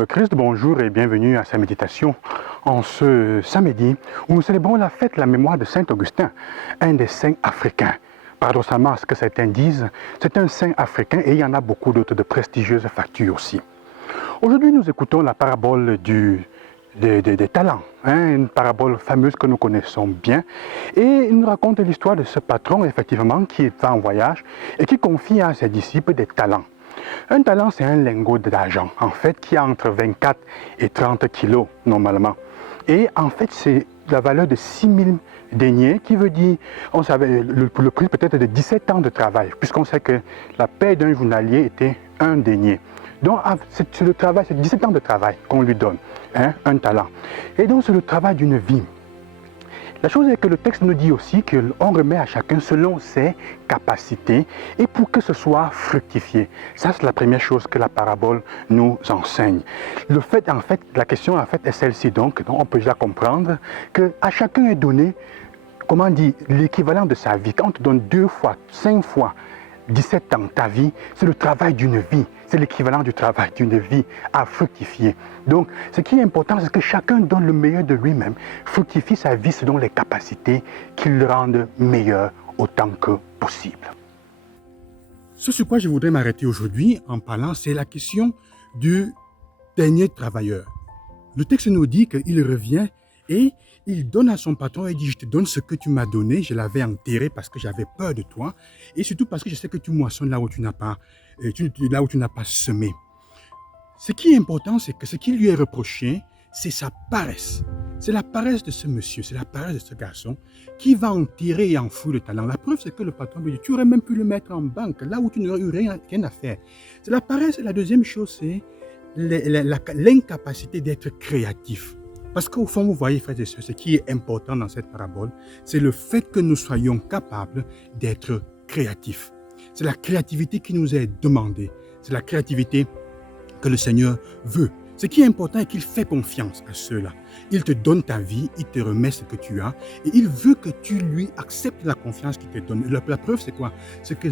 le Christ, bonjour et bienvenue à sa méditation en ce samedi où nous célébrons la fête, la mémoire de Saint Augustin, un des saints africains. Paradoxalement à ce que certains disent, c'est un saint africain et il y en a beaucoup d'autres de prestigieuses factures aussi. Aujourd'hui, nous écoutons la parabole des talents, une parabole fameuse que nous connaissons bien. Et il nous raconte l'histoire de ce patron, effectivement, qui va en voyage et qui confie à ses disciples des talents. Un talent, c'est un lingot d'argent, en fait, qui a entre 24 et 30 kilos, normalement. Et en fait, c'est la valeur de 6000 deniers, qui veut dire, on savait, le prix peut-être de 17 ans de travail, puisqu'on sait que la paie d'un journalier était un denier. Donc, c'est le travail, c'est 17 ans de travail qu'on lui donne, un talent. Et donc, c'est le travail d'une vie. La chose est que le texte nous dit aussi qu'on remet à chacun selon ses capacités et pour que ce soit fructifié. Ça, c'est la première chose que la parabole nous enseigne. Le fait, en fait, la question en fait est celle-ci donc on peut déjà comprendre qu'à chacun est donné, comment dire, l'équivalent de sa vie. Quand on te donne 2 fois, 5 fois 17 ans, ta vie, c'est le travail d'une vie. C'est l'équivalent du travail d'une vie à fructifier. Donc, ce qui est important, c'est que chacun donne le meilleur de lui-même, fructifie sa vie selon les capacités qui le rendent meilleur autant que possible. Ce sur quoi je voudrais m'arrêter aujourd'hui en parlant, c'est la question du dernier travailleur. Le texte nous dit qu'il revient et il donne à son patron et dit, je te donne ce que tu m'as donné, je l'avais enterré parce que j'avais peur de toi et surtout parce que je sais que tu moissonnes là où tu n'as pas, semé. Ce qui est important, c'est que ce qui lui est reproché, c'est sa paresse. C'est la paresse de ce monsieur, c'est la paresse de ce garçon qui va en tirer et enfouir le talent. La preuve, c'est que le patron lui dit, tu aurais même pu le mettre en banque, là où tu n'aurais eu rien à faire. C'est la paresse. Et la deuxième chose, c'est l'incapacité d'être créatif. Parce qu'au fond, vous voyez, frères et sœurs, ce qui est important dans cette parabole, c'est le fait que nous soyons capables d'être créatifs. C'est la créativité qui nous est demandée. C'est la créativité que le Seigneur veut. Ce qui est important est qu'il fait confiance à ceux-là. Il te donne ta vie, il te remet ce que tu as et il veut que tu lui acceptes la confiance qu'il te donne. La preuve, c'est quoi? C'est que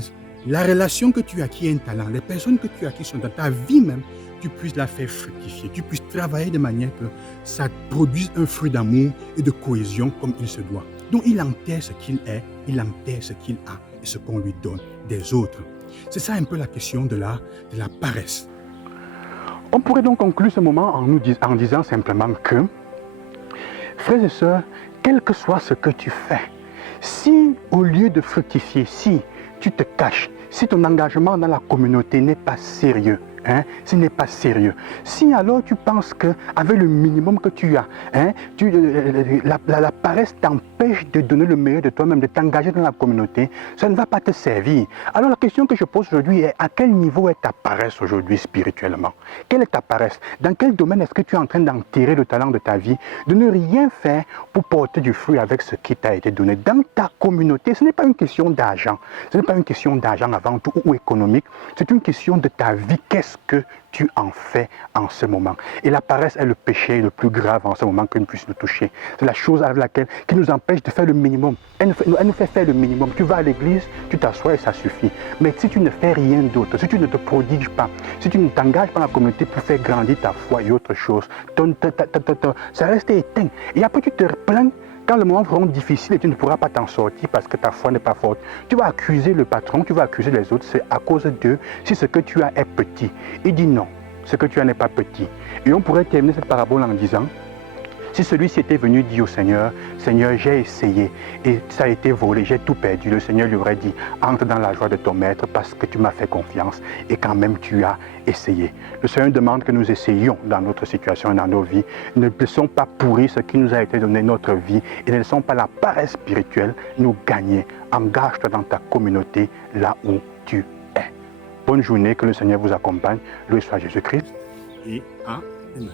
la relation que tu as qui est un talent, les personnes que tu as qui sont dans ta vie même, tu puisses la faire fructifier, tu puisses travailler de manière que ça produise un fruit d'amour et de cohésion comme il se doit. Donc il enterre ce qu'il est, il enterre ce qu'il a et ce qu'on lui donne des autres. C'est ça un peu la question de la paresse. On pourrait donc conclure ce moment en disant simplement que, frères et sœurs, quel que soit ce que tu fais, si au lieu de fructifier, si tu te caches, si ton engagement dans la communauté n'est pas sérieux, ce n'est pas sérieux. Si alors tu penses qu'avec le minimum que tu as, la paresse t'empêche de donner le meilleur de toi-même, de t'engager dans la communauté, ça ne va pas te servir. Alors la question que je pose aujourd'hui est à quel niveau est ta paresse aujourd'hui spirituellement? Quelle est ta paresse? Dans quel domaine est-ce que tu es en train d'enterrer le talent de ta vie, de ne rien faire pour porter du fruit avec ce qui t'a été donné? Dans ta communauté, ce n'est pas une question d'argent. Ce n'est pas une question d'argent avant tout ou économique. C'est une question de ta vie. Qu'est-ce que tu en fais en ce moment? Et la paresse est le péché le plus grave en ce moment que nous puissions nous toucher. C'est la chose avec laquelle qui nous empêche de faire le minimum. Elle nous fait faire le minimum. Tu vas à l'église, tu t'assois et ça suffit. Mais si tu ne fais rien d'autre, si tu ne te prodigues pas, si tu ne t'engages pas dans la communauté pour faire grandir ta foi et autre chose, ça reste éteint. Et après tu te plains. Quand le moment sera difficile et tu ne pourras pas t'en sortir parce que ta foi n'est pas forte, tu vas accuser le patron, tu vas accuser les autres, c'est à cause d'eux si ce que tu as est petit. Il dit non, ce que tu as n'est pas petit. Et on pourrait terminer cette parabole en disant, si celui-ci était venu dire au Seigneur, Seigneur, j'ai essayé et ça a été volé, j'ai tout perdu. Le Seigneur lui aurait dit, entre dans la joie de ton maître parce que tu m'as fait confiance et quand même tu as essayé. Le Seigneur demande que nous essayions dans notre situation et dans nos vies. Ne laissons pas pourrir ce qui nous a été donné, notre vie, et ne laissons pas la paresse spirituelle nous gagner. Engage-toi dans ta communauté là où tu es. Bonne journée, que le Seigneur vous accompagne. Loué soit Jésus-Christ et à demain.